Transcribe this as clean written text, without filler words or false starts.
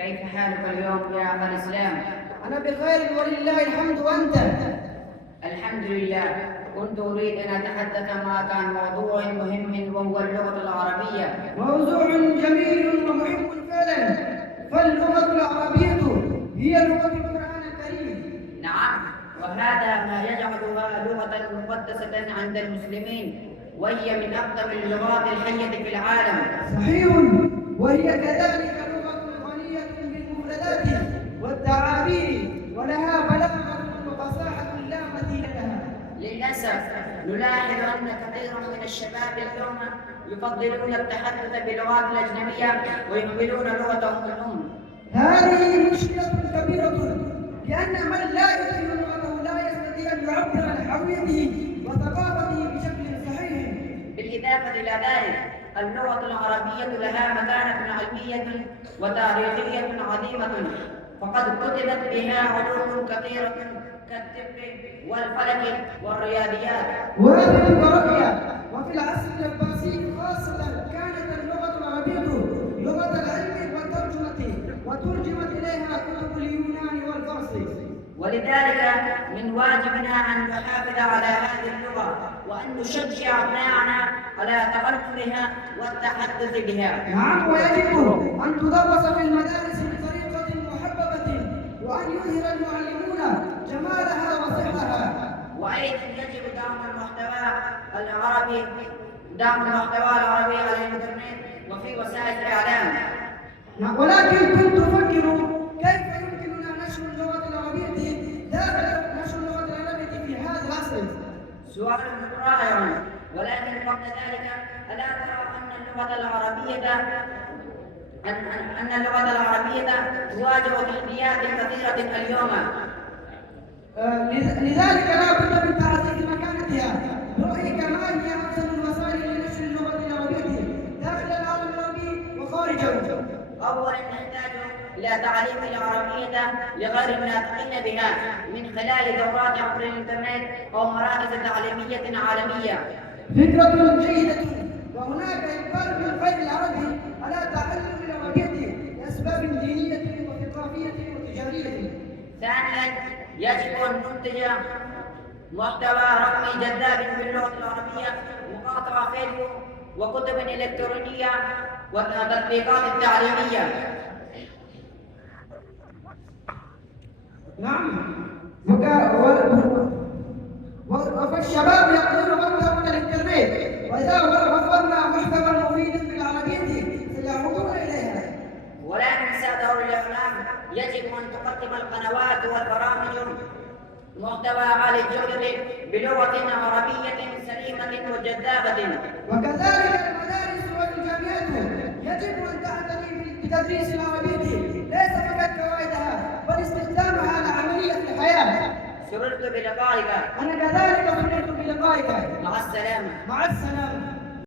كيف حالك اليوم يا أخ الإسلام؟ أنا بخير ولله الحمد، وأنت؟ الحمد لله. كنت أريد أن أتحدث معك عن موضوع مهم وهو اللغة العربية. موضوع جميل ومهم فعلا، فاللغة العربية هي لغة القرآن الكريم. نعم، وهذا ما يجعلها لغة مقدسة عند المسلمين، وهي من أقدم اللغات الحية في العالم. صحيح، وهي كذلك لغة غنية بالمفردات والتعابير، ولها بلاغة وفصاحة لا مثيل لها. للأسف نلاحظ أن كثيرا من الشباب اليوم يفضلون التحدث باللغات الأجنبية ويهملون لغتهم الأم. هذه مشكلة كبيرة، لأن من لا يتقن لغته لا يستطيع أن يعبر عن هويته وثقافته بشكل صحيح. بالإضافة إلى ذلك، اللغة العربية لها مكانة علمية وتاريخية عظيمة، فقد كتبت بها علوم كثيرة كالطب والفلك والرياضيات. وهذه البركة، وفي العصر العباسي خاصة كانت اللغة العربية لغة العلم والترجمة، وترجمت إليها كتب اليونان والفرس. ولذلك من واجبنا أن نحافظ على هذه اللغة وأن نشجع أبناءنا على تعلمها والتحدث بها. نعم، ويجب أن تدرس في المدارس بطريقة محببة، وأن يظهر المعلمون جمالها وصحتها. وأيضا يجب دعم المحتوى العربي على الإنترنت وفي وسائل الإعلام. ولكن كنت أفكر كيف يمكننا نشر اللغة العربية نشر اللغة العربية في هذا العصر. سؤال رائع، ولكن قبل ذلك ألا ترى أن اللغة العربية تواجه تحديات كثيرة اليوم؟ لذلك لا بد من تعزيز مكانتها. برأيك ما هي أحسن الوسائل لنشر اللغة العربية داخل العالم العربي وخارجه؟ أولاً نحتاج إلى تعليم العربية لغير الناطقين بها من خلال دورات عبر الإنترنت أو مراكز تعليمية عالمية. فكرة جيدة، وهناك إجبار من غير العربي على تعلم العربية لأسباب دينية وثقافية وتجارية. ثانياً يجب أن ننتج محتوى رقمي جذاب باللغة العربية، مقاطع فيديو وكتب إلكترونية والتطبيقات التعليمية. نعم، فالشباب يقضون وقتهم على الإنترنت، وإذا وفرنا محتوى مفيد بالعربية سيعودون إليها. ولا ننسى دور الإعلام، يجب أن تقدم القنوات والبرامج محتوى عالي الجودة بلغة عربية سليمة وجذابة. وكذلك المدارس والجامعات يجب أن تعتني بتدريس العربية، ليس فقط قواعدها بل استخدامها على عملية الحياة. سررت بلقائك. أنا كذلك سررت بلقائك. مع السلامة. مع السلامة.